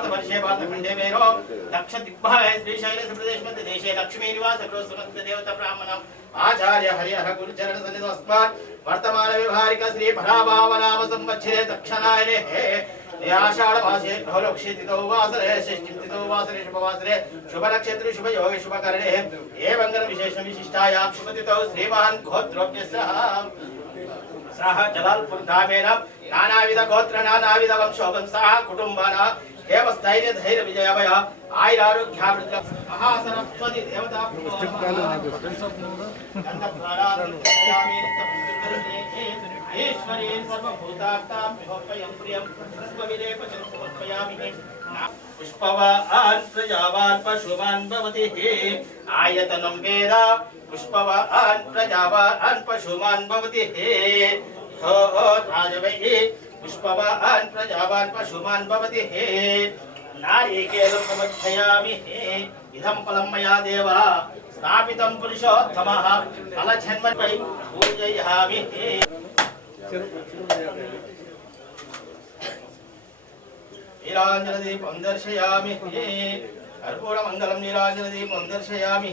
भारतवर्षे भारतखंडे मेरो दक्ष दिग्भागे श्रीशैल प्रदेश मध्य देशे लक्ष्मी निवास समस्त देवता ब्राह्मण आचार्य हरिहर गुरुचरण सन्निधस्मात् वर्तमान व्यवहारिक श्री भराभावनाम संवत्सरे दक्षिणायने आषाढ़ मासे बहुलक्षितितो वासरे षष्ठीतितो वासरे शुभवासरे शुभ नक्षत्र शुभ योगे शुभ करणे एवं विशेष विशिष्टायां शुभतितो श्रीमान गोत्रोऽप्यस्य सह जलालपुर धामेन नानाविध गोत्र नानाविध वंशोवंशः कुटुंबानां एव स्थैर्य धैर्य विजयमय आयुरारोग्यावृद्ध महासरस्वती देवता ईश्वरी सर्वभूतात्मा विभवयं प्रियं पुष्पविलेपनं समर्पयामि पुष्पवान् प्रजावान् पशुमान् भवति आयतनं वेद पुष्पवान् प्रजावान् पशुमान् भवति हो राजवै पुष्पवान् प्रजावान् पशुमान् भवति नारिकेलं समर्पयामि इदं फलं मया देव स्थापितं पुरुषोत्तमः फलजन्मवै पूजयामि नीराजनदीपं दर्शयामि कर्पूरमङ्गलं नीराजनदीपं दर्शयामि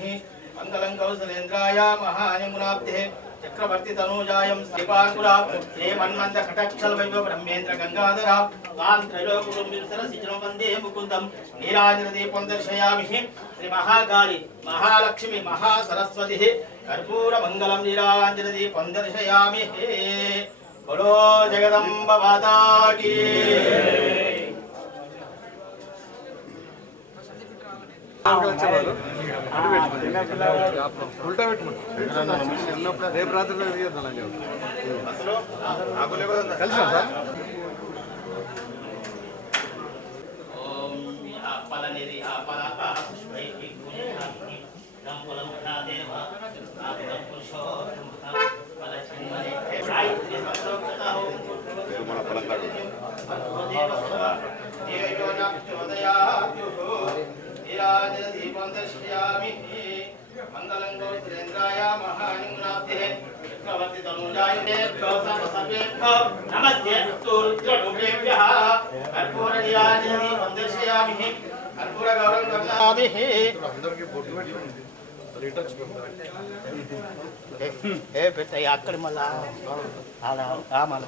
मङ्गलं कौसलेन्द्राय महायमुनाब्धे चक्रवर्ती तनूजायं श्रीपाकुरा श्रीमन्मन्द कटक्षल वैभव ब्रह्मेन्द्र गंगाधर कांत्रलोकगुरुं विरसरसिजनं वन्दे मुकुन्दं नीराजनदीपं दर्शयामि श्री महाकाली महालक्ष्मी महासरस्वती कर्पूरमङ्गलं नीराजनदीपं दर्शयामि बोलो जगदम्ब माता की उल्टा రేపు రాత్రి కలిసి సార్ दीपं दर्शयामि मंगलं गौरेन्द्राय महानिमुनाब्धे चक्रवर्ती तनूजाय सर्वेभ्यो नमस्ते रुद्ररूपेभ्यः कर्पूरनीराजनं दर्शयामि कर्पूर गौरं दर्शयामि అందరికి బొట్టు పెట్టి రిటచ్ ఏ పెట్ట అక్కడ మళ్ళా అలా ఆ మళ్ళా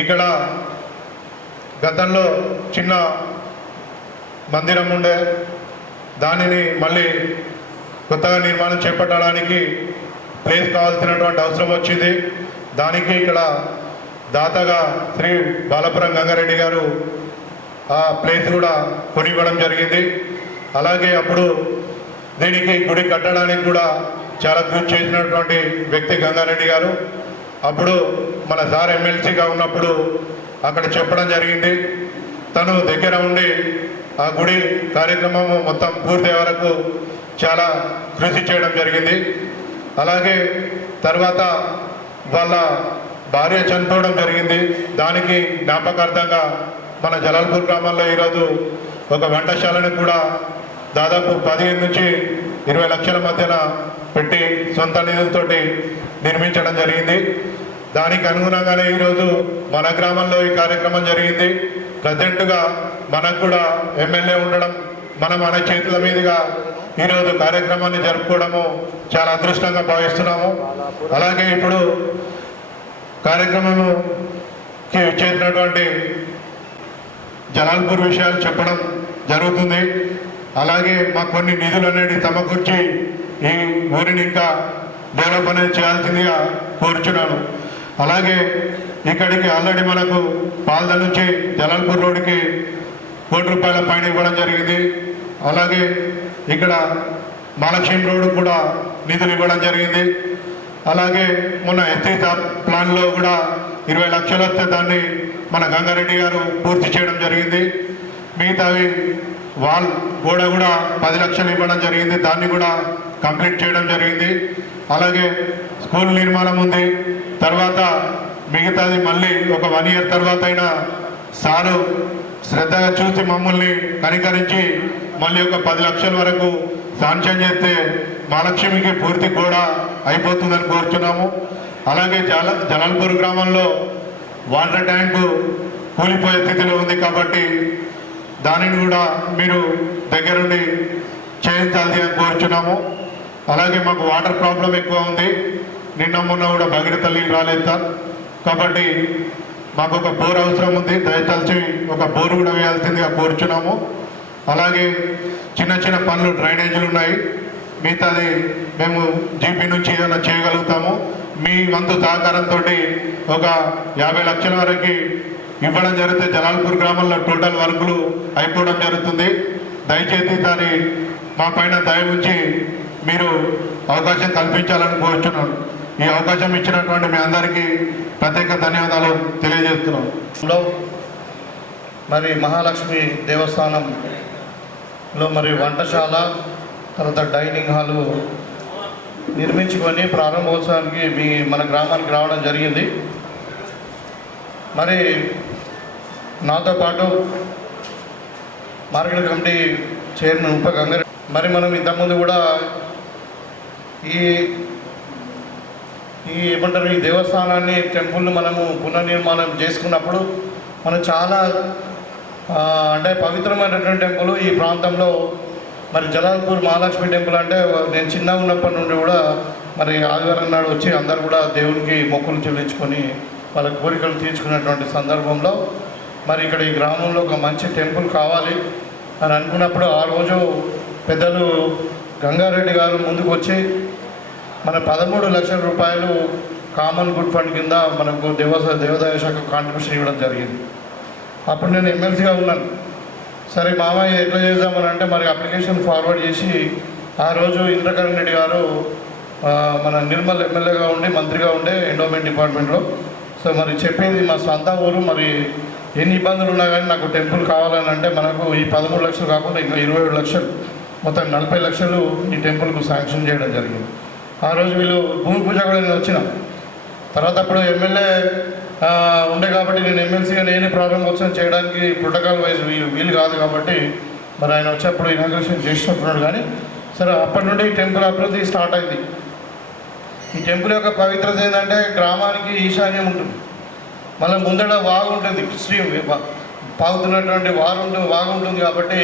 ఇక్కడ గతంలో చిన్న మందిరం ఉండే, దానిని మళ్ళీ కొత్తగా నిర్మాణం చేపట్టడానికి ప్లేస్ కావాల్సినటువంటి అవసరం వచ్చింది. దానికి ఇక్కడ దాతగా శ్రీ బాలపురం గంగారెడ్డి గారు ఆ ప్లేస్ కూడా కొనివ్వడం జరిగింది. అలాగే అప్పుడు దీనికి గుడి కట్టడానికి కూడా చాలా కృషి చేసినటువంటి వ్యక్తి గంగారెడ్డి గారు. అప్పుడు మన సార్ ఎమ్మెల్సీగా ఉన్నప్పుడు అక్కడ చెప్పడం జరిగింది. తను దగ్గర ఉండి ఆ గుడి కార్యక్రమము మొత్తం పూర్తి వరకు చాలా కృషి చేయడం జరిగింది. అలాగే తర్వాత వాళ్ళ భార్య చనిపోవడం జరిగింది. దానికి జ్ఞాపకార్థంగా మన జలాల్పూర్ గ్రామంలో ఈరోజు ఒక వంటశాలను కూడా దాదాపు 15 నుంచి 20 లక్షల మధ్యన పెట్టి సొంత నిధులతోటి నిర్మించడం జరిగింది. దానికి అనుగుణంగానే ఈరోజు మన గ్రామంలో ఈ కార్యక్రమం జరిగింది. ప్రజెంట్గా మనకు కూడా ఎమ్మెల్యే ఉండడం, మనం మన చేతుల మీదుగా ఈరోజు కార్యక్రమాన్ని జరుపుకోవడము చాలా అదృష్టంగా భావిస్తున్నాము. అలాగే ఇప్పుడు కార్యక్రమంకి చేసినటువంటి జలాల్పూర్ విషయాలు చెప్పడం జరుగుతుంది. అలాగే మాకు కొన్ని నిధులు అనేది సమకూర్చి ఈ ఊరిని ఇంకా డెవలప్ అనేది చేయాల్సిందిగా కోరుచున్నాను. అలాగే ఇక్కడికి ఆల్రెడీ మనకు పాల్ద నుంచి జలాల్పూర్ రోడ్డుకి ₹1 పైన ఇవ్వడం జరిగింది. అలాగే ఇక్కడ మహాలక్ష్మి రోడ్డు కూడా నిధులు ఇవ్వడం జరిగింది. అలాగే మొన్న ఎస్టీ ప్లాన్లో కూడా 20 లక్షలు వస్తే దాన్ని మన గంగారెడ్డి గారు పూర్తి చేయడం జరిగింది. మిగతావి వాల్ గోడ కూడా 10 లక్షలు ఇవ్వడం జరిగింది. దాన్ని కూడా కంప్లీట్ చేయడం జరిగింది. అలాగే స్కూల్ నిర్మాణం ఉంది. తర్వాత మిగతాది మళ్ళీ ఒక 1 ఇయర్ తర్వాత అయినా సారు శ్రద్ధగా చూసి మమ్మల్ని కనికరించి మళ్ళీ ఒక 10 లక్షల వరకు శాంక్షన్ చేస్తే మహాలక్ష్మికి పూర్తి కూడా అయిపోతుందని కోరుచున్నాము. అలాగే జలాల్పూర్ గ్రామంలో వాటర్ ట్యాంకు కూలిపోయే స్థితిలో ఉంది కాబట్టి దానిని కూడా మీరు దగ్గరుండి చేయించాలి అని కోరుచున్నాము. అలాగే మాకు వాటర్ ప్రాబ్లం ఎక్కువ ఉంది. నిన్న మొన్న కూడా భగీరథ నీళ్ళు రాలేదు సార్. కాబట్టి మాకు ఒక బోర్ అవసరం ఉంది. దయచేసి ఒక బోర్ కూడా వేయాల్సిందిగా కోరుచున్నాము. అలాగే చిన్న చిన్న పనులు డ్రైనేజీలు ఉన్నాయి. మిగతాది మేము జీపీ నుంచి ఏదైనా చేయగలుగుతాము. మీ వంతు సహకారంతో ఒక 50 లక్షల వరకు ఇవ్వడం జరిగితే జలాల్పూర్ గ్రామంలో టోటల్ వర్కులు అయిపోవడం జరుగుతుంది. దయచేసి దాన్ని మా పైన దయ ఉంచి మీరు అవకాశం కల్పించాలని కోరుచున్నాను. ఈ అవకాశం ఇచ్చినటువంటి మీ అందరికీ ప్రత్యేక ధన్యవాదాలు తెలియజేస్తున్నాను. మరి మహాలక్ష్మి దేవస్థానంలో మరి వంటశాల, తర్వాత డైనింగ్ హాలు నిర్మించుకొని ప్రారంభోత్సవానికి మన గ్రామానికి రావడం జరిగింది. మరి నాతో పాటు మార్కెట్ కమిటీ చైర్మన్ ఉప గంగారెడ్డి, మరి మనం ఇంతకుముందు కూడా ఈ ఏమంటారు ఈ దేవస్థానాన్ని టెంపుల్ని మనము పునర్నిర్మాణం చేసుకున్నప్పుడు మనం చాలా అంటే పవిత్రమైనటువంటి టెంపుల్ ఈ ప్రాంతంలో. మరి జలాల్పూర్ మహాలక్ష్మి టెంపుల్ అంటే నేను చిన్నగా ఉన్నప్పటి నుండి కూడా మరి ఆదివారం నాడు వచ్చి అందరు కూడా దేవునికి మొక్కులు చెల్లించుకొని వాళ్ళ కోరికలు తీర్చుకున్నటువంటి సందర్భంలో మరి ఇక్కడ ఈ గ్రామంలో ఒక మంచి టెంపుల్ కావాలి అని అనుకున్నప్పుడు ఆ రోజు పెద్దలు గంగారెడ్డి గారు ముందుకు వచ్చి మన 13 లక్షల రూపాయలు కామన్ గుడ్ ఫండ్ కింద మనకు దేవాదాయ శాఖ కాంట్రిబ్యూషన్ ఇవ్వడం జరిగింది. అప్పుడు నేను ఎమ్మెల్సీగా ఉన్నాను. సరే మామయ్య ఎట్లా చేద్దామని అంటే మరి అప్లికేషన్ ఫార్వర్డ్ చేసి ఆ రోజు ఇంద్రకరణ్ రెడ్డి గారు మన నిర్మల్ ఎమ్మెల్యేగా ఉండి మంత్రిగా ఉండే ఎండోమెంట్ డిపార్ట్మెంట్లో. సో మరి చెప్పేది మా సొంత ఊరు, మరి ఎన్ని ఇబ్బందులు ఉన్నా కానీ నాకు టెంపుల్ కావాలని అంటే మనకు ఈ 13 లక్షలు కాకుండా ఇంకా 27 లక్షలు, మొత్తం 40 లక్షలు ఈ టెంపుల్కు శాంక్షన్ చేయడం జరిగింది. ఆ రోజు వీళ్ళు భూమి పూజ కూడా నేను వచ్చిన తర్వాత అప్పుడు ఎమ్మెల్యే ఉండే కాబట్టి నేను ఎమ్మెల్సీగా నేనే ప్రారంభోత్సవం చేయడానికి ప్రోటోకాల్ వైజ్ వీలు కాదు కాబట్టి మరి ఆయన వచ్చేప్పుడు ఇనాగ్రేషన్ చేసినట్టున్నాడు. కానీ సరే అప్పటి నుండి ఈ టెంపుల్ అభివృద్ధి స్టార్ట్ అయింది. ఈ టెంపుల్ యొక్క పవిత్రత ఏంటంటే గ్రామానికి ఈశాన్యం ఉంటుంది, మళ్ళీ ముందడ వాగు ఉంటుంది, స్ట్రీమ్ పాగుతున్నటువంటి వాగు ఉంటుంది. కాబట్టి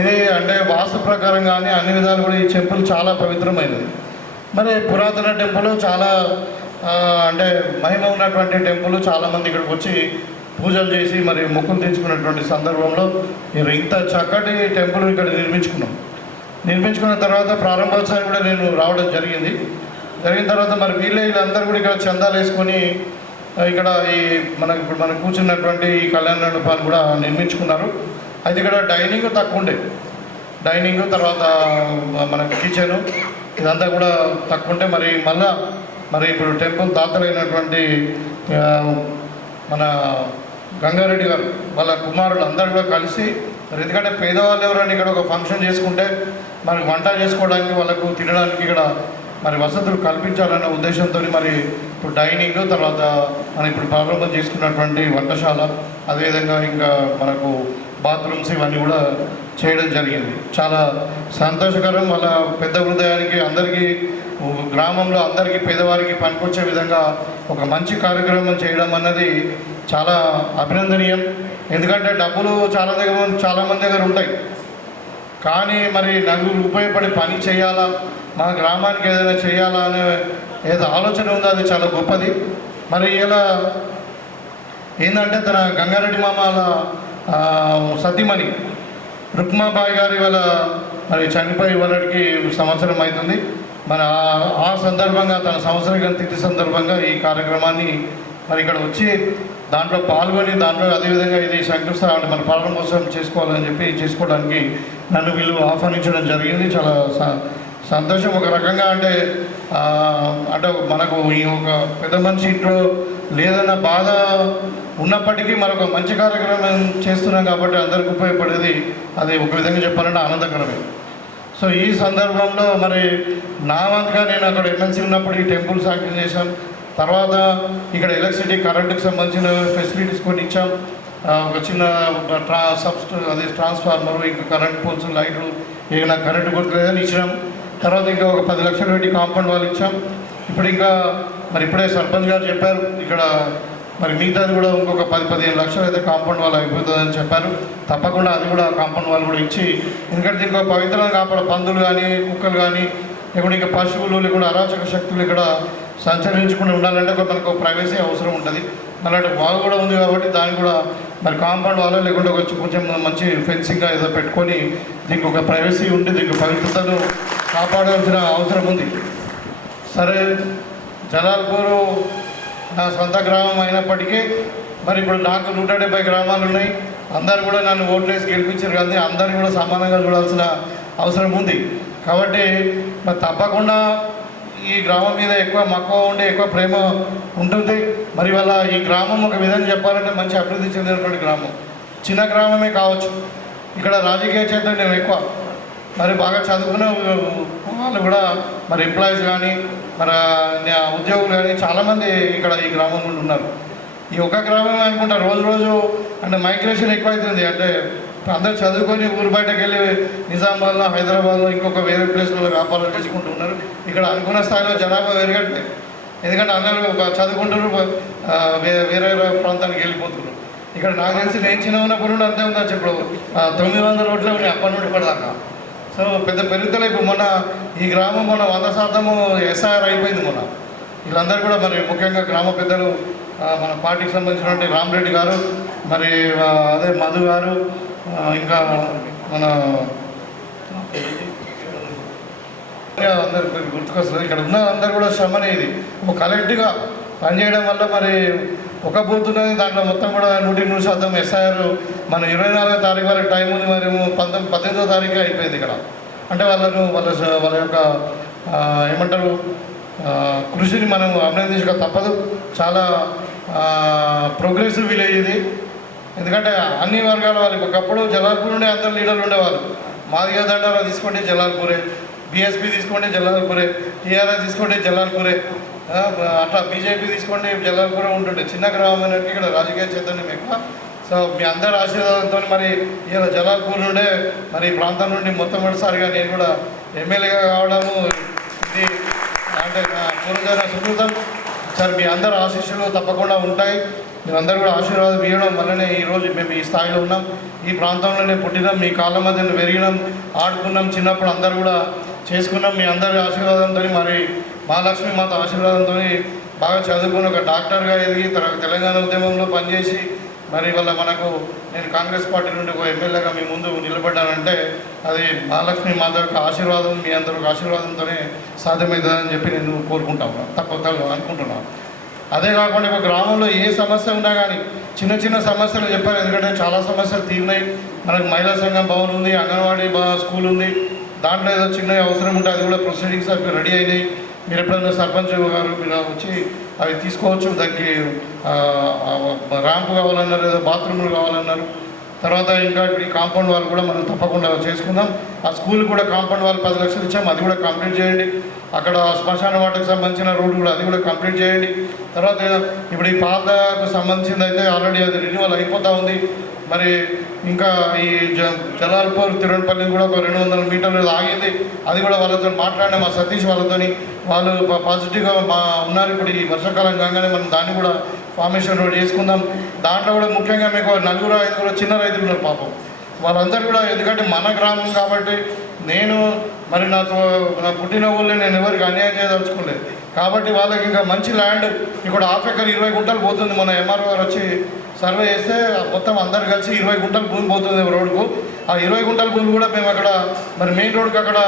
ఇది అంటే వాస్తు ప్రకారం కానీ అన్ని విధాలు కూడా ఈ టెంపుల్ చాలా పవిత్రమైనది. మరి పురాతన టెంపుల్ చాలా అంటే మహిమ ఉన్నటువంటి టెంపుల్ చాలామంది ఇక్కడికి వచ్చి పూజలు చేసి మరి మొక్కులు తెచ్చుకున్నటువంటి సందర్భంలో ఇంత చక్కటి టెంపుల్ ఇక్కడ నిర్మించుకున్న తర్వాత ప్రారంభోత్సవం కూడా నేను రావడం జరిగిన తర్వాత మరి వీళ్ళందరూ కూడా ఇక్కడ చందాలు వేసుకొని ఇక్కడ ఈ ఇప్పుడు మనం కూర్చున్నటువంటి ఈ కళ్యాణ మండపాన్ని కూడా నిర్మించుకున్నారు. అయితే ఇక్కడ డైనింగ్ తక్కువ ఉండే, డైనింగ్ తర్వాత మనకి కిచెను ఇదంతా కూడా తక్కువ ఉంటే మరి ఇప్పుడు టెంపుల్ దాతలైనటువంటి మన గంగారెడ్డి గారు వాళ్ళ కుమారులు అందరూ కూడా కలిసి మరి ఎందుకంటే పేదవాళ్ళు ఎవరైనా ఇక్కడ ఒక ఫంక్షన్ చేసుకుంటే మరి వంట చేసుకోవడానికి వాళ్ళకు తినడానికి ఇక్కడ మరి వసతులు కల్పించాలనే ఉద్దేశంతో మరి ఇప్పుడు డైనింగ్ తర్వాత మనం ఇప్పుడు ప్రారంభం చేసుకున్నటువంటి వంటశాల అదేవిధంగా ఇంకా మనకు బాత్రూమ్స్ ఇవన్నీ కూడా చేయడం జరిగింది. చాలా సంతోషకరం. వాళ్ళ పెద్ద హృదయానికి అందరికీ గ్రామంలో అందరికీ పేదవారికి పనికొచ్చే విధంగా ఒక మంచి కార్యక్రమం చేయడం అన్నది చాలా అభినందనీయం. ఎందుకంటే డబ్బులు చాలామంది దగ్గర ఉంటాయి, కానీ మరి నలుగురు ఉపయోగపడి పని చేయాలా, మా గ్రామానికి ఏదైనా చేయాలా అనే ఏదో ఆలోచన ఉందో అది చాలా గొప్పది. మరి ఇలా ఏంటంటే తన గంగారెడ్డి మామల సతీమణి రుక్మాబాయి గారి వాళ్ళ మరి చనిపోయి వాళ్ళకి సంవత్సరం అవుతుంది. మరి ఆ సందర్భంగా తన సంవత్సర తిథి సందర్భంగా ఈ కార్యక్రమాన్ని మరి ఇక్కడ వచ్చి దాంట్లో పాల్గొని దాంట్లో అదేవిధంగా ఇది శంకుస్థాపన మన ప్రారంభోత్సవం చేసుకోవాలని చెప్పి చేసుకోవడానికి నన్ను వీళ్ళు ఆహ్వానించడం జరిగింది. చాలా సంతోషం. ఒక రకంగా అంటే మనకు ఈ ఒక పెద్ద మనిషి ఇంట్లో లేదన్న బాధ ఉన్నప్పటికీ మరొక మంచి కార్యక్రమం చేస్తున్నాం కాబట్టి అందరికి ఉపయోగపడేది అది ఒక విధంగా చెప్పాలంటే ఆనందకరమే. సో ఈ సందర్భంలో మరి నా వంతుగా నేను అక్కడ ఎమ్మెల్సీ ఉన్నప్పుడు ఈ టెంపుల్ శాంక్షన్ చేశాను. తర్వాత ఇక్కడ ఎలక్ట్రిసిటీ కరెంటుకి సంబంధించిన ఫెసిలిటీస్ కొన్ని ఇచ్చాం. ఒక చిన్న ట్రాన్స్ఫార్మర్ ఇంకా కరెంట్ పోల్స్ లైట్లు ఏమైనా కరెంటు కొట్టలేదని ఇచ్చినాం. తర్వాత ఇంకా ఒక 10 లక్షలు పెట్టి కాంపౌండ్ వాళ్ళు ఇచ్చాం. ఇప్పుడు ఇంకా మరి ఇప్పుడే సర్పంచ్ గారు చెప్పారు ఇక్కడ మరి మిగతాది కూడా ఇంకొక 10-15 లక్షలు అయితే కాంపౌండ్ వాళ్ళు అయిపోతుందని చెప్పారు. తప్పకుండా అది కూడా కాంపౌండ్ వాళ్ళు కూడా ఇచ్చి, ఎందుకంటే దీనికి పవిత్రంగా కాపాడే పందులు కానీ కుక్కలు కానీ లేకుంటే ఇంకా పశువులు లేకుండా అరాచక శక్తులు ఇక్కడ సంచరించకుండా ఉండాలంటే మనకు ప్రైవసీ అవసరం ఉంటుంది. అలాంటి బాగు కూడా ఉంది కాబట్టి దాన్ని కూడా మరి కాంపౌండ్ వాళ్ళు లేకుంటే కొంచెం మంచి ఫెన్సింగ్గా ఏదో పెట్టుకొని దీనికి ఒక ప్రైవసీ ఉండి దీనికి పవిత్రతను కాపాడాల్సిన అవసరం ఉంది. సరే, జలాల్పూర్ నా సొంత గ్రామం అయినప్పటికీ మరి ఇప్పుడు నాకు 170 గ్రామాలు ఉన్నాయి. అందరూ కూడా నన్ను ఓట్లేసి గెలిపించారు కానీ అందరినీ కూడా సమానంగా చూడాల్సిన అవసరం ఉంది. కాబట్టి మరి తప్పకుండా ఈ గ్రామం మీద ఎక్కువ మక్కువ ఉండే ఎక్కువ ప్రేమ ఉంటుంది. మరి వాళ్ళ ఈ గ్రామం ఒక విధంగా చెప్పాలంటే మంచి అభివృద్ధి చెందినటువంటి గ్రామం. చిన్న గ్రామమే కావచ్చు, ఇక్కడ రాజకీయ చైతన్యం ఎక్కువ. మరి బాగా చదువుకున్న వాళ్ళు కూడా మరి ఎంప్లాయీస్ కానీ మరి ఉద్యోగులు కానీ చాలామంది ఇక్కడ ఈ గ్రామం నుండి ఉన్నారు. ఈ ఒక్క గ్రామం అనుకుంటా రోజు అంటే మైగ్రేషన్ ఎక్కువైతుంది. అంటే అందరూ చదువుకొని ఊరు బయటకు వెళ్ళి నిజామాబాద్లో హైదరాబాద్లో ఇంకొక వేరే ప్లేస్లో వ్యాపారాలు చేసుకుంటూ ఉన్నారు. ఇక్కడ అనుకున్న స్థాయిలో జనాభా పెరగట్లేదు. ఎందుకంటే అందరూ చదువుకుంటారు, వేరే ప్రాంతానికి వెళ్ళిపోతున్నారు. ఇక్కడ నాకు తెలిసి నేను చిన్న ఉన్నప్పుడు అంతే ఉందని చెప్పు 900 ఓట్లు ఉన్నాయి అప్పటి నుండి ఇప్పటిదాకా. సో పెద్ద పెరుగుదల. ఇప్పుడు మొన్న ఈ గ్రామం 100% ఎస్ఐఆర్ అయిపోయింది. వీళ్ళందరూ కూడా మరి ముఖ్యంగా గ్రామ పెద్దలు మన పార్టీకి సంబంధించినటువంటి రామరెడ్డి గారు, మరి అదే మధు గారు, ఇంకా మన అందరు గుర్తుకొస్తుంది. ఇక్కడ ఉన్న అందరు కూడా శ్రమనే ఇది ఒక కలెక్టివ్గా పనిచేయడం వల్ల మరి ఒక బూత్ ఉన్నది, దాంట్లో మొత్తం కూడా 100% ఎస్ఐఆర్ మన 24వ తారీఖు వరకు టైం ఉంది. మరి 18వ తారీఖు అయిపోయింది ఇక్కడ. అంటే వాళ్ళ యొక్క ఏమంటారు కృషిని మనం అభినందించక తప్పదు. చాలా ప్రోగ్రెసివ్ విలేజ్ ఇది. ఎందుకంటే అన్ని వర్గాల వాళ్ళకి ఒకప్పుడు జలాల్పూర్ నుండి అందరు లీడర్లు ఉండేవాళ్ళు. మాదిగ దండారా తీసుకుంటే జలాల్పూరే, బీఎస్పీ తీసుకుంటే జలాల్పూరే, టీఆర్ఎస్ తీసుకుంటే జలాల్పూరే, అట్లా బీజేపీ తీసుకోండి జలాల్పూరే ఉంటుండే. చిన్న గ్రామం అనేది ఇక్కడ రాజకీయ చైతన్యం ఎక్కువ. సో మీ అందరి ఆశీర్వాదంతో మరి ఇలా జలాల్పూర్ నుండే మరి ఈ ప్రాంతం నుండి మొట్టమొదటిసారిగా నేను కూడా ఎమ్మెల్యేగా కావడము ఇది అంటే పూర్వజన సుకృతం. సార్ మీ అందరు ఆశీస్సులు తప్పకుండా ఉంటాయి. మీరందరూ కూడా ఆశీర్వాదం ఇవ్వడం వల్లనే ఈరోజు మేము ఈ స్థాయిలో ఉన్నాం. ఈ ప్రాంతంలోనే పుట్టినాం, మీ కాళ్ళ మధ్య పెరిగినాం, ఆడుకున్నాం, చిన్నప్పుడు అందరూ కూడా చేసుకున్నాం. మీ అందరి ఆశీర్వాదంతో మరి మహాలక్ష్మి మాత ఆశీర్వాదంతో బాగా చదువుకుని ఒక డాక్టర్గా ఎదిగి తర్వాత తెలంగాణ ఉద్యమంలో పనిచేసి మరి వల్ల మనకు నేను కాంగ్రెస్ పార్టీ నుండి ఒక ఎమ్మెల్యేగా మీ ముందు నిలబడ్డానంటే అది మహాలక్ష్మి మాత యొక్క ఆశీర్వాదం, మీ అందరికి ఆశీర్వాదంతోనే సాధ్యమవుతుందని చెప్పి నేను కోరుకుంటాను, తప్పకుండా అనుకుంటున్నాను. అదే కాకుండా ఒక గ్రామంలో ఏ సమస్య ఉన్నా కానీ చిన్న చిన్న సమస్యలు చెప్పారు, ఎందుకంటే చాలా సమస్యలు తీరినాయి. మనకు మహిళా సంఘం భవన్ ఉంది, అంగన్వాడీ స్కూల్ ఉంది, దాంట్లో ఏదో చిన్న అవసరం ఉంటే అది కూడా ప్రొసీడింగ్స్ అవి రెడీ అయినాయి. మీరు ఎప్పుడైనా సర్పంచ్ గారు మీరు వచ్చి అవి తీసుకోవచ్చు. దానికి ర్యాంపు కావాలన్నారు, ఏదో బాత్రూమ్లు కావాలన్నారు. తర్వాత ఇంకా ఇప్పుడు ఈ కాంపౌండ్ వాల్ కూడా మనం తప్పకుండా చేసుకుందాం. ఆ స్కూల్ కూడా కాంపౌండ్ వాల్ 10 లక్షలు ఇచ్చాము, అది కూడా కంప్లీట్ చేయండి. అక్కడ శ్మశాన వాటికి సంబంధించిన రోడ్డు కూడా అది కూడా కంప్లీట్ చేయండి. తర్వాత ఇప్పుడు ఈ పాతకు సంబంధించింది అయితే ఆల్రెడీ అది రెన్యువల్ అయిపోతూ ఉంది. మరి ఇంకా ఈ జలాల్పూర్ తిరువనపల్లి కూడా ఒక 200 మీటర్లు ఆగింది, అది కూడా వాళ్ళతో మాట్లాడినా మా సతీష్ వాళ్ళతోని వాళ్ళు పాజిటివ్గా ఉన్నారు. ఇప్పుడు ఈ వర్షాకాలం కాగానే మనం దాన్ని కూడా ఫార్మేషన్ రోడ్ చేసుకుందాం. దాంట్లో కూడా ముఖ్యంగా మీకు 4-5 చిన్న రైతులు ఉన్నారు పాపం, వాళ్ళందరూ కూడా ఎందుకంటే మన గ్రామం కాబట్టి నేను మరి నా పుట్టిన ఊళ్ళో నేను ఎవరికి అన్యాయం చేయదలుచుకోలేదు కాబట్టి వాళ్ళకి ఇంకా మంచి ల్యాండ్ ఇక్కడ హాఫ్ ఎకర్ 20 గుంటలు పోతుంది. మన ఎంఆర్ఓ గారు వచ్చి సర్వే చేస్తే మొత్తం అందరు కలిసి 20 గుంటల భూమి పోతుంది రోడ్డుకు. ఆ 20 గుంటల భూమి కూడా మేము అక్కడ మరి మెయిన్ రోడ్కి అక్కడ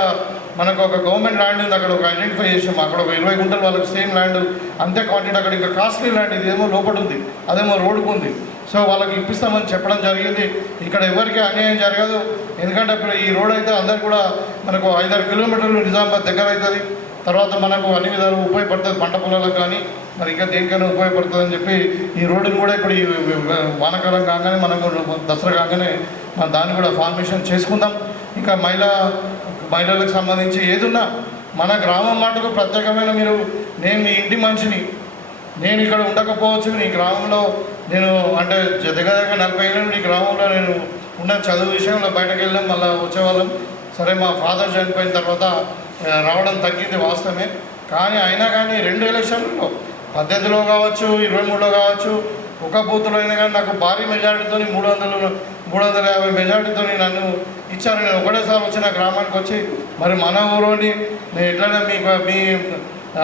మనకు ఒక గవర్నమెంట్ ల్యాండ్ ఉంది, అక్కడ ఒక ఐడెంటిఫై చేసాము. అక్కడ ఒక 20 గుంటలు వాళ్ళకి సేమ్ ల్యాండ్ అంతే క్వాంటిటీ. అక్కడ ఇంకా కాస్ట్లీ ల్యాండ్, ఇదేమో లోపల ఉంది, అదేమో రోడ్డుకు ఉంది. సో వాళ్ళకి ఇప్పిస్తామని చెప్పడం జరిగింది. ఇక్కడ ఎవరికి అన్యాయం జరగదు, ఎందుకంటే ఇప్పుడు ఈ రోడ్ అయితే అందరికి కూడా మనకు 5-6 కిలోమీటర్లు నిజామాబాద్ దగ్గర అవుతుంది. తర్వాత మనకు అన్ని విధాలు ఉపయోగపడుతుంది, పంట పొలాలకు కానీ మరి ఇంకా దేనికైనా ఉపయోగపడుతుందని చెప్పి ఈ రోడ్డుని కూడా ఇప్పుడు ఈ వానాకాలం కాగానే మనకు దసరా కాగానే మనం దాన్ని కూడా ఫార్మేషన్ చేసుకుందాం. ఇంకా మహిళలకు సంబంధించి ఏదున్నా మన గ్రామం మాటకు ప్రత్యేకమైన మీరు నేను మీ ఇంటి మనిషిని, నేను ఇక్కడ ఉండకపోవచ్చు, నీ గ్రామంలో నేను అంటే దగ్గర 40 ఏళ్ళు నీ గ్రామంలో నేను ఉన్న చదువు విషయంలో బయటకు వెళ్ళాం, మళ్ళీ వచ్చేవాళ్ళం. సరే మా ఫాదర్ చనిపోయిన తర్వాత రావడం తగ్గింది వాస్తవమే, కానీ అయినా కానీ 2 ఎలక్షన్లలో 18లో కావచ్చు 23లో కావచ్చు ఒక బూత్లో అయినా కానీ నాకు భారీ మెజారిటీతో 350 మెజారిటీతో నన్ను ఇచ్చారు. నేను ఒకటేసారి వచ్చిన గ్రామానికి వచ్చి మరి మన ఊరోని నేను ఎట్లయినా మీ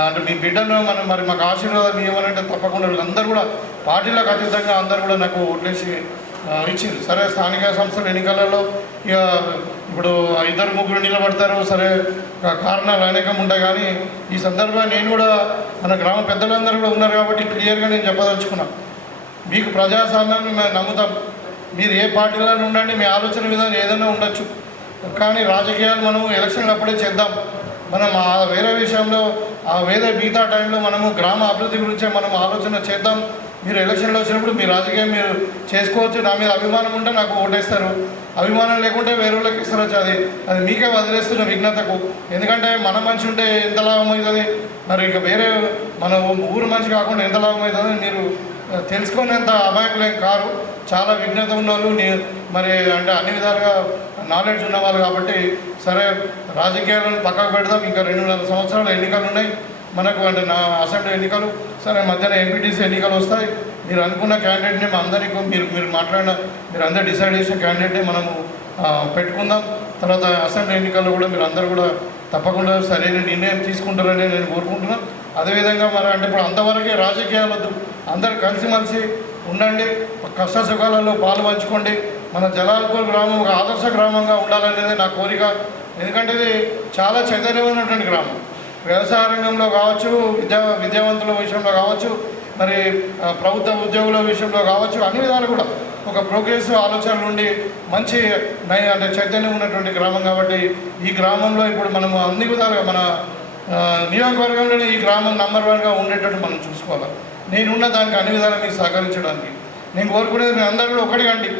అంటే మీ బిడ్డను మనం మరి మాకు ఆశీర్వాదం ఇవ్వాలంటే తప్పకుండా వీళ్ళందరూ కూడా పార్టీలకు అతీతంగా అందరూ కూడా నాకు ఓట్లేసి ఇచ్చింది. సరే స్థానిక సంస్థల ఎన్నికలలో ఇక ఇప్పుడు 2-3 నిలబడతారు, సరే కారణాలు అనేకం ఉంటాయి. కానీ ఈ సందర్భంగా నేను కూడా మన గ్రామ పెద్దలందరూ కూడా ఉన్నారు కాబట్టి క్లియర్గా నేను చెప్పదలుచుకున్నాను, మీకు ప్రజాస్వామ్యాన్ని మేము నమ్ముతాం. మీరు ఏ పార్టీలో ఉండండి, మీ ఆలోచన విధానం ఏదైనా ఉండొచ్చు, కానీ రాజకీయాలు మనము ఎలక్షన్లు అప్పుడే చేద్దాం. మనం వేరే విషయంలో మిగతా టైంలో మనము గ్రామ అభివృద్ధి గురించే మనం ఆలోచన చేద్దాం. మీరు ఎలక్షన్లో వచ్చినప్పుడు మీ రాజకీయం మీరు చేసుకోవచ్చు. నా మీద అభిమానం ఉంటే నాకు ఓటేస్తారు, అభిమానం లేకుంటే వేరే వాళ్ళకి ఇస్తారు. అది మీకే వదిలేస్తున్న విఘ్నతకు. ఎందుకంటే మన మనిషి ఉంటే ఎంత లాభం అవుతుంది, మరి ఇక వేరే మన ఊరు మనిషి కాకుండా ఎంత లాభం అవుతుంది మీరు తెలుసుకునేంత అమాయకులేం కారు. చాలా విఘ్నత ఉన్న వాళ్ళు మరి అంటే అన్ని విధాలుగా నాలెడ్జ్ ఉన్నవాళ్ళు కాబట్టి సరే రాజకీయాలను పక్కకు పెడదాం. ఇంకా 2-4 సంవత్సరాల ఎన్నికలు ఉన్నాయి మనకు, అంటే నా అసెంబ్లీ ఎన్నికలు, సరే మధ్యన ఎంపీటీసీ ఎన్నికలు వస్తాయి. మీరు అనుకున్న క్యాండిడేట్ని అందరికీ మీరు మాట్లాడిన మీరు అందరూ డిసైడ్ చేసిన క్యాండిడేట్ని మనము పెట్టుకుందాం. తర్వాత అసెంబ్లీ ఎన్నికల్లో కూడా మీరు అందరూ కూడా తప్పకుండా సరైన నిర్ణయం తీసుకుంటారని నేను కోరుకుంటున్నాను. అదేవిధంగా మరి అంటే ఇప్పుడు అంతవరకే రాజకీయాలు వద్దు, అందరు కలిసిమెలిసి ఉండండి, కష్ట సుఖాలలో పాలు పంచుకోండి. మన జలాల్పూర్ గ్రామం ఒక ఆదర్శ గ్రామంగా ఉండాలనేది నా కోరిక. ఎందుకంటే ఇది చాలా చైతన్యమైనటువంటి గ్రామం, వ్యవసాయ రంగంలో కావచ్చు, విద్యావంతుల విషయంలో కావచ్చు, మరి ప్రభుత్వ ఉద్యోగుల విషయంలో కావచ్చు, అన్ని విధాలు కూడా ఒక ప్రోగ్రెసివ్ ఆలోచన నుండి మంచి అంటే చైతన్యం ఉన్నటువంటి గ్రామం కాబట్టి ఈ గ్రామంలో ఇప్పుడు మనము అన్ని విధాలుగా మన నియోజకవర్గంలోనే ఈ గ్రామం నంబర్ 1గా ఉండేటట్టు మనం చూసుకోవాలి. నేనున్న దానికి అన్ని విధాలు మీకు సహకరించడానికి నేను కోరుకునేది మీరు అందరూ కూడా ఒకటిగా అండి,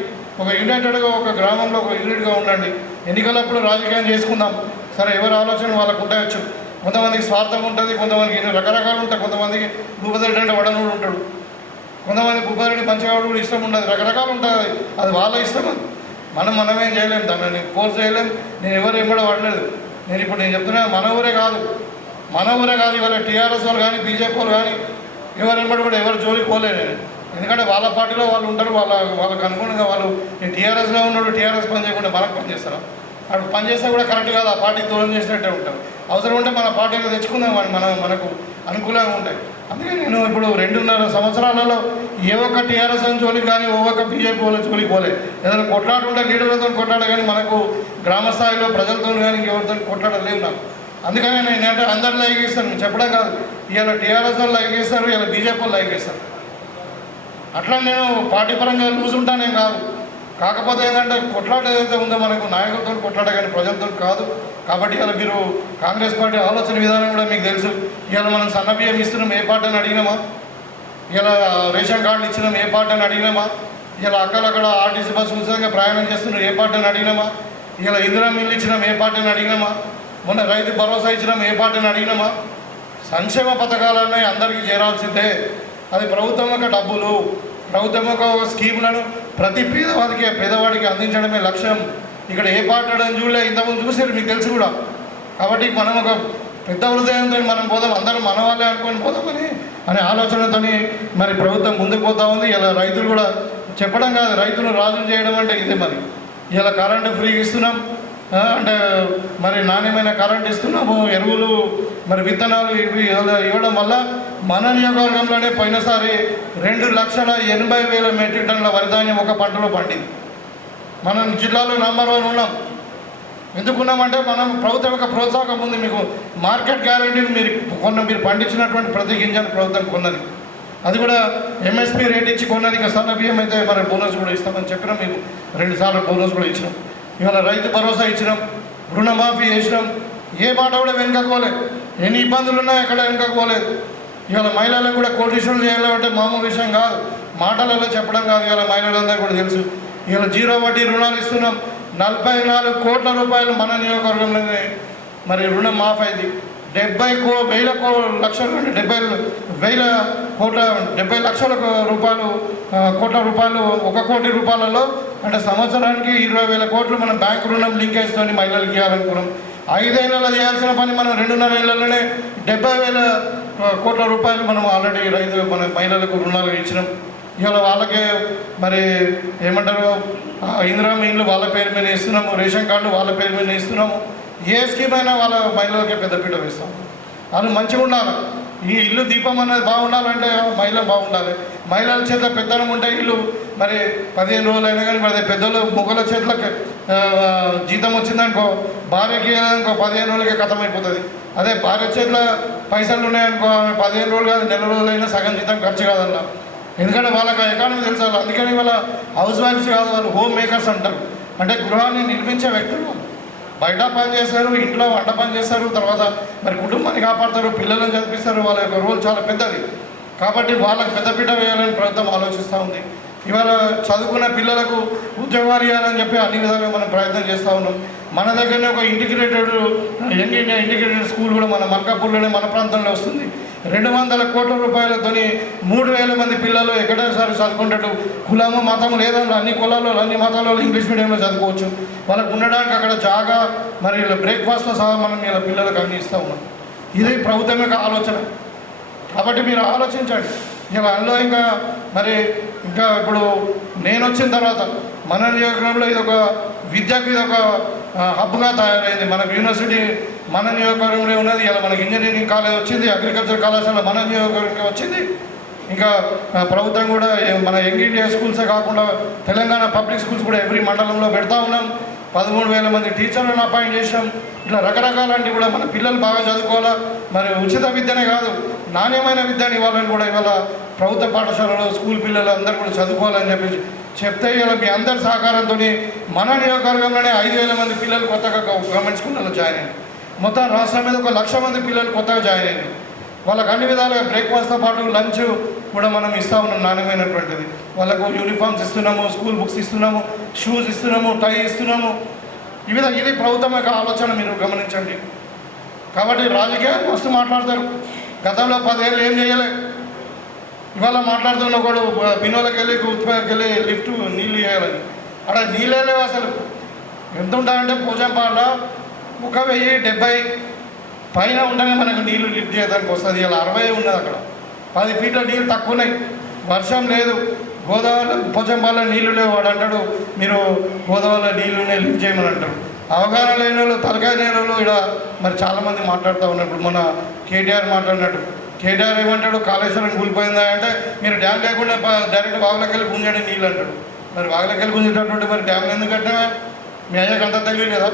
ఒక యునైటెడ్గా ఒక గ్రామంలో ఒక యూనిట్గా ఉండండి. ఎన్నికలప్పుడు రాజకీయం చేసుకుందాం, సరే ఎవరి ఆలోచన వాళ్ళకు ఉండవచ్చు. కొంతమందికి స్వార్థం ఉంటుంది, కొంతమందికి రకరకాలు ఉంటాయి. కొంతమందికి భూపతిరెడ్డి అంటే వడనూడు ఉంటాడు, కొంతమంది భూపతిరెడ్డి పంచగాడు కూడా ఇష్టం ఉండదు, రకరకాలు ఉంటుంది. అది వాళ్ళ ఇష్టం, అది మనమేం చేయలేము, దాన్ని ఫోర్స్ చేయలేం. నేను ఎవరు ఎంబడో వాడలేదు. నేను చెప్తున్నా మన ఊరే కాదు ఇవాళ టీఆర్ఎస్ వాళ్ళు కానీ బీజేపీ వాళ్ళు కానీ ఎవరు ఎంబడి కూడా ఎవరు జోలికి పోలేదు నేను. ఎందుకంటే వాళ్ళ పార్టీలో వాళ్ళు ఉంటారు, వాళ్ళకు అనుగుణంగా వాళ్ళు టీఆర్ఎస్లో ఉన్నాడు, టీఆర్ఎస్ పని చేయకుండా మనకు పని చేస్తారు. అటు పని చేస్తే కూడా కరెక్ట్ కాదు, ఆ పార్టీకి దూరం చేసినట్టే ఉంటారు. అవసరం ఉంటే మన పార్టీలో తెచ్చుకుందాం, మనకు అనుకూలంగా ఉంటాయి. అందుకే నేను ఇప్పుడు 2.5 సంవత్సరాలలో ఏ ఒక్క టీఆర్ఎస్ జోలికి కానీ ఏ ఒక్క బీజేపీ వాళ్ళ జోలికి పోలే. ఏదైనా కొట్లాట ఉంటే లీడర్లతో కొట్లాడ, కానీ మనకు గ్రామ స్థాయిలో ప్రజలతో కానీ ఇంకెవరితో కొట్లాడలేవు నాకు. అందుకని నేను ఏంటంటే అందరు లైక్ చేస్తాను చెప్పడం కాదు. ఇలా టీఆర్ఎస్ వాళ్ళు లైక్ చేస్తారు, ఇలా బీజేపీ వాళ్ళు లైక్ చేస్తారు. అట్లా నేను పార్టీ పరంగా లూజ్ ఉంటానేం కాదు. కాకపోతే ఏంటంటే కొట్లాట ఏదైతే ఉందో మనకు నాయకులతో కొట్లాట కానీ ప్రజలతో కాదు. కాబట్టి ఇలా మీరు కాంగ్రెస్ పార్టీ ఆలోచన విధానం కూడా మీకు తెలుసు. ఇలా మనం సన్న బియ్యం ఇస్తున్నాం ఏ పార్టీ అని అడిగినామా? ఇలా రేషన్ కార్డులు ఇచ్చినాం ఏ పార్టీ అని అడిగినామా? ఇలా అక్కడక్కడ ఆర్టీసీ బస్సు ఉచితంగా ప్రయాణం చేస్తున్నాం ఏ పార్టీ అని అడిగినామా? ఇలా ఇందిరా మిల్లు ఇచ్చినాం ఏ పార్టీ అని అడిగినామా? మొన్న రైతు భరోసా ఇచ్చినాం ఏ పార్టీ అని అడిగినామా? సంక్షేమ పథకాలన్నీ అందరికీ చేరాల్సిందే. అది ప్రభుత్వం యొక్క డబ్బులు, ప్రభుత్వం యొక్క స్కీములను ప్రతి పేదవాడికి అందించడమే లక్ష్యం. ఇక్కడ ఏ పార్టీ అని చూడలే, ఇంతకుముందు చూసారు మీకు తెలుసు కూడా. కాబట్టి మనం ఒక పెద్ద హృదయంతో మనం పోదాం, అందరం మన వాళ్ళే అనుకొని పోదామని అనే ఆలోచనతో మరి ప్రభుత్వం ముందుకు పోతా ఉంది. ఇలా రైతులు కూడా చెప్పడం కాదు, రైతులు రాజులు చేయడం అంటే ఇదే. మరి ఇలా కరెంటు ఫ్రీ ఇస్తున్నాం, అంటే మరి నాణ్యమైన కరెంట్ ఇస్తున్నాము, ఎరువులు మరి విత్తనాలు ఇవి ఇవ్వడం వల్ల మన నియోజకవర్గంలోనే పోయినసారి 2,80,000 మెట్రిక్ టన్నుల వరిధాన్యం ఒక పంటలో పండింది. మనం జిల్లాలో నంబర్ 1 ఉన్నాం. ఎందుకున్నామంటే మనం ప్రభుత్వం యొక్క ప్రోత్సాహం ఉంది. మీకు మార్కెట్ గ్యారెంటీని మీరు పండించినటువంటి ప్రతి గింజను ప్రభుత్వం కొన్నది. అది కూడా ఎంఎస్పీ రేట్ ఇచ్చి కొన్నది. ఇంకా సన్న బియ్యం అయితే మరి బోనస్ కూడా ఇస్తామని చెప్పినాం. మీకు 2 సార్లు బోనస్ కూడా ఇచ్చినాం. ఇవాళ రైతు భరోసా ఇచ్చినాం, రుణమాఫీ చేసినాం. ఏ మాట కూడా వెనుకపోలేదు. ఎన్ని ఇబ్బందులు ఉన్నా ఎక్కడ వెనుకపోలేదు. ఇవాళ మహిళలకు కూడా కోటీశ్వరులు చేయాలంటే మామూలు విషయం కాదు, మాటలలో చెప్పడం కాదు. ఇవాళ మహిళలందరూ కూడా తెలుసు. ఇవాళ 0 వడ్డీ రుణాలు ఇస్తున్నాం. 44 కోట్ల రూపాయలు మన నియోజకవర్గంలోనే మరి రుణం మాఫ్ అయింది. 70,000 లక్షల నుండి 70 లక్షల రూపాయలు కోట్ల రూపాయలు 1 కోటి రూపాయలలో అంటే సంవత్సరానికి 20,000 కోట్లు మనం బ్యాంకు రుణం లింకేజ్తో మహిళలకు ఇవ్వాలనుకున్నాం. 5 ఏళ్ళలో చేయాల్సిన పని మనం 2.5 ఏళ్లలోనే 70,000 కోట్ల రూపాయలు మనం ఆల్రెడీ మన మహిళలకు రుణాలు ఇచ్చినాం. ఇవాళ వాళ్ళకే మరి ఏమంటారు ఇందిరా ఇల్లు వాళ్ళ పేరు మీద ఇస్తున్నాము, రేషన్ కార్డులు వాళ్ళ పేరు మీద ఇస్తున్నాము. ఏ స్కీమ్ అయినా వాళ్ళ మహిళలకే పెద్దపీట వేస్తాము. వాళ్ళు మంచిగా ఉండాలి. ఈ ఇల్లు దీపం అనేది బాగుండాలంటే మహిళ బాగుండాలి. మహిళల చేతిలో పెద్దనం ఉంటే ఇల్లు మరి 15 రోజులైనా కానీ మరి పెద్దలు మొగల చేతులకు జీతం వచ్చిందనుకో, భార్యకి అనుకో 15 రోజులకే ఖతమైపోతుంది. అదే భార్య చేతిలో పైసలు ఉన్నాయనుకో 15 రోజులు కాదు, నెల రోజులైనా సగం జీతం ఖర్చు కాదన్నా. ఎందుకంటే వాళ్ళకి ఎకానమీ తెలుసు. అందుకని వాళ్ళ హౌస్ వైఫ్స్ కాదు, వాళ్ళు హోమ్ మేకర్స్ అంటారు. అంటే గృహాన్ని నిర్మించే వ్యక్తులు. బయట పని చేస్తారు, ఇంట్లో వంట పని చేస్తారు, తర్వాత మరి కుటుంబాన్ని కాపాడతారు, పిల్లలను చదివిస్తారు. వాళ్ళ యొక్క రోల్ చాలా పెద్దది. కాబట్టి వాళ్ళకి పెద్దపీట వేయాలని ప్రభుత్వం ఆలోచిస్తూ ఉంది. ఇవాళ చదువుకున్న పిల్లలకు ఉద్యోగాలు ఇవ్వాలని చెప్పి అన్ని విధాలుగా మనం ప్రయత్నం చేస్తూ ఉన్నాం. మన దగ్గరనే ఒక integrated young India integrated school కూడా మన మల్కాపూర్లోనే మన ప్రాంతంలో వస్తుంది. 200 కోట్ల రూపాయలతో 3,000 మంది పిల్లలు ఎక్కడైనా చదువుకుంటాడు. కులము మతము లేదన్నా అన్ని కులాల్లో అన్ని మతాల్లో ఇంగ్లీష్ మీడియంలో చదువుకోవచ్చు. వాళ్ళకు ఉండడానికి అక్కడ జాగా మరి ఇలా బ్రేక్ఫాస్ట్తో సహా మనం ఇలా పిల్లలకు అన్ని ఇస్తూ ఉన్నాం. ఇది ప్రభుత్వం యొక్క ఆలోచన. కాబట్టి మీరు ఆలోచించండి. ఇక అందులో ఇంకా ఇప్పుడు నేను వచ్చిన తర్వాత మన నియోజకవర్గంలో ఇదొక విద్యకు ఇదొక హబ్గా తయారైంది. మనకు యూనివర్సిటీ మన నియోజకవర్గంలో ఉన్నది. ఇలా మనకి ఇంజనీరింగ్ కాలేజ్ వచ్చింది, అగ్రికల్చర్ కళాశాల మన నియోజకవర్గం వచ్చింది. ఇంకా ప్రభుత్వం కూడా మన యంగ్ ఇండియా స్కూల్సే కాకుండా తెలంగాణ పబ్లిక్ స్కూల్స్ కూడా ఎవ్రీ మండలంలో పెడతా ఉన్నాం. 13,000 మంది టీచర్లను అపాయింట్ చేసాం. ఇట్లా రకరకాలంటి కూడా మన పిల్లలు బాగా చదువుకోవాలా, మరి ఉచిత విద్యనే కాదు నాణ్యమైన విద్యను ఇవ్వాలని కూడా ఇవాళ ప్రభుత్వ పాఠశాలలో స్కూల్ పిల్లలు అందరూ కూడా చదువుకోవాలని చెప్తే ఇలా మీ అందరి సహకారంతో మన నియోజకవర్గంలోనే 5,000 మంది పిల్లలు కొత్తగా గవర్నమెంట్ స్కూళ్ళలో జాయిన్ అయ్యారు. మొత్తం రాష్ట్రం మీద 1,00,000 మంది పిల్లలు కొత్తగా జాయిన్ అయ్యారు. వాళ్ళకి అన్ని విధాలుగా బ్రేక్ఫాస్ట్తో పాటు లంచ్ కూడా మనం ఇస్తూ ఉన్నాం నాణ్యమైనటువంటిది. వాళ్ళకు యూనిఫామ్స్ ఇస్తున్నాము, స్కూల్ బుక్స్ ఇస్తున్నాము, షూస్ ఇస్తున్నాము, టై ఇస్తున్నాము. ఇది ప్రభుత్వం యొక్క ఆలోచన మీరు గమనించండి. కాబట్టి రాజకీయాలు మస్తు మాట్లాడతారు. గతంలో 10 ఏళ్ళు ఏం చేయలే. ఇవాళ మాట్లాడుతున్న ఒకడు బినోలకి వెళ్ళి ఉత్పత్తికి వెళ్ళి లిఫ్ట్ నీళ్ళు వేయాలని. అక్కడ నీళ్ళే లేవు అసలు. ఎంత ఉంటాయంటే పోచంపాడులో 1,070 పైన ఉంటేనే మనకు నీళ్లు లిఫ్ట్ చేయడానికి వస్తుంది. ఇలా 60 ఉన్నది. అక్కడ 10 ఫీట్ల నీళ్ళు తక్కువ ఉన్నాయి. వర్షం లేదు. గోదావరిలో పోచంపాడులో నీళ్లు లేవు. వాడు అంటాడు మీరు గోదావరిలో నీళ్ళునే లిఫ్ట్ చేయమని అంటారు. అవగాహన లేని వాళ్ళు, తలకాయ లేని వాళ్ళు ఇక్కడ మరి చాలామంది మాట్లాడుతూ ఉన్నారు. ఇప్పుడు మన కేటీఆర్ మాట్లాడినట్టు కేటీఆర్ ఏమంటాడు, కాళేశ్వరం కూలిపోయిందా అంటే మీరు డ్యామ్ లేకుండా డైరెక్ట్ వాగులోకి వెళ్ళి గుంజండి నీళ్ళు అంటాడు. మరి వాగులోకి వెళ్ళి గుంజేటటువంటి మరి డ్యామ్లు ఎందుకు కట్టినా? మీ అయ్యాక అంతా తెలియదు కదా.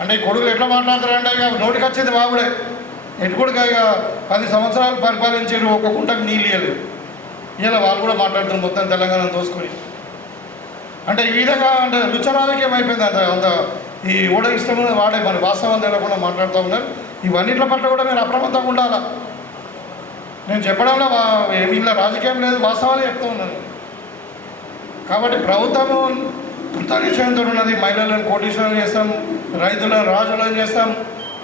అంటే ఈ కొడుకులు ఎట్లా మాట్లాడతారంటే ఇక నోటికి వచ్చేది వాగుడే. ఎటుకొడుగా ఇక 10 సంవత్సరాలు పరిపాలించారు, ఒక గుంటకు నీళ్ళు ఇవ్వలేదు. ఇలా వాళ్ళు కూడా మాట్లాడుతున్నారు మొత్తం తెలంగాణ తోసుకొని. అంటే ఈ విధంగా అంటే లుచ్చ రాజకీయం అయిపోయింది. అంత ఈ ఓడ ఇష్టం వాడే మన వాస్తవం తెలకుండా మాట్లాడుతూ ఉన్నారు. ఇవన్నిట్ల పట్ల కూడా మీరు అప్రమత్తంగా ఉండాలా. నేను చెప్పడంలో ఇలా రాజకీయం లేదు, వాస్తవాలు చెప్తూ ఉన్నాను. కాబట్టి ప్రభుత్వము కృత నిశ్చయంతో ఉన్నది. మహిళలను కోటీశ్వరులు చేస్తాం, రైతులను రాజులను చేస్తాం.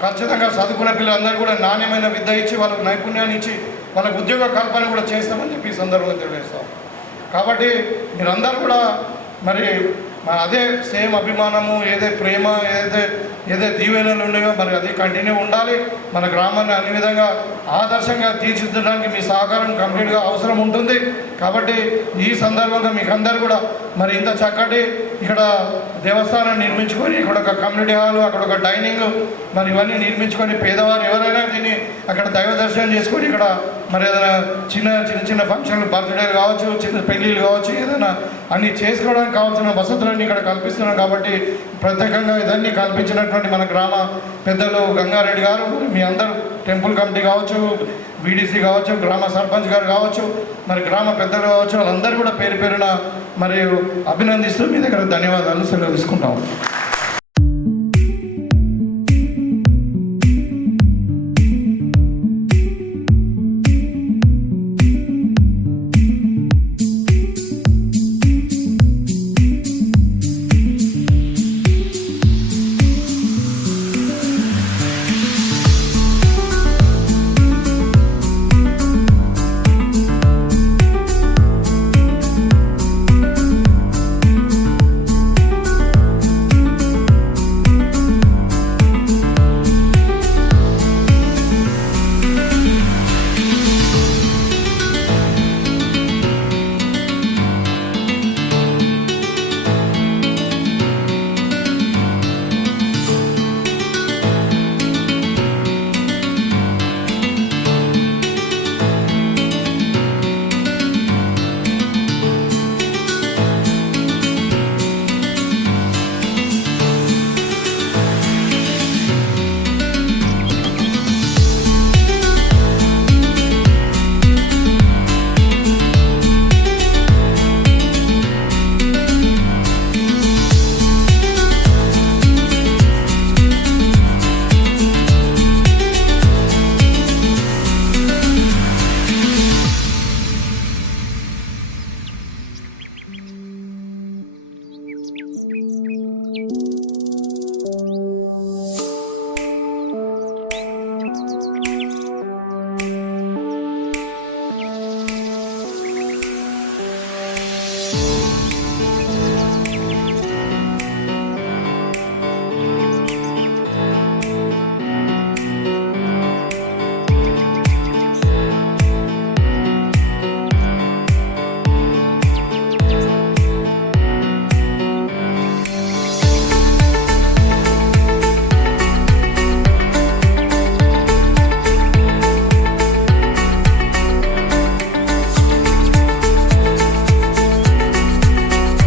ఖచ్చితంగా చదువుకున్న పిల్లలందరూ కూడా నాణ్యమైన విద్య ఇచ్చి వాళ్ళకు నైపుణ్యాన్ని ఇచ్చి వాళ్ళకు ఉద్యోగ కల్పన కూడా చేస్తామని చెప్పి ఈ సందర్భంగా తెలియజేస్తాం. కాబట్టి మీరందరూ కూడా మరి అదే సేమ్ అభిమానము, ఏదే ప్రేమ, ఏదే దీవెనలు ఉన్నాయో మరి అది కంటిన్యూ ఉండాలి. మన గ్రామాన్ని అన్ని విధంగా ఆదర్శంగా తీర్చిదిద్దడానికి మీ సహకారం కంప్లీట్గా అవసరం ఉంటుంది. కాబట్టి ఈ సందర్భంగా మీకు అందరూ కూడా మరి ఇంత చక్కటి ఇక్కడ దేవస్థానం నిర్మించుకొని ఇక్కడ ఒక కమ్యూనిటీ హాలు, అక్కడ ఒక డైనింగ్ మరి ఇవన్నీ నిర్మించుకొని పేదవారు ఎవరైనా దీన్ని అక్కడ దైవ దర్శనం చేసుకొని ఇక్కడ మరి ఏదైనా చిన్న ఫంక్షన్లు, బర్త్డేలు కావచ్చు, చిన్న పెళ్ళిళ్ళు కావచ్చు, ఏదైనా అన్నీ చేసుకోవడానికి కావాల్సిన వసతులన్నీ ఇక్కడ కల్పిస్తున్నాం. కాబట్టి ప్రత్యేకంగా ఇదన్నీ కల్పించినటువంటి మన గ్రామ పెద్దలు గంగారెడ్డి గారు, మీ అందరూ టెంపుల్ కమిటీ కావచ్చు, వీడీసీ కావచ్చు, గ్రామ సర్పంచ్ గారు కావచ్చు, మరి గ్రామ పెద్దలు కావచ్చు, వాళ్ళందరూ కూడా పేరు పేరున మరియు అభినందిస్తూ మీ దగ్గర ధన్యవాదాలు సెలవు తీసుకుంటాము.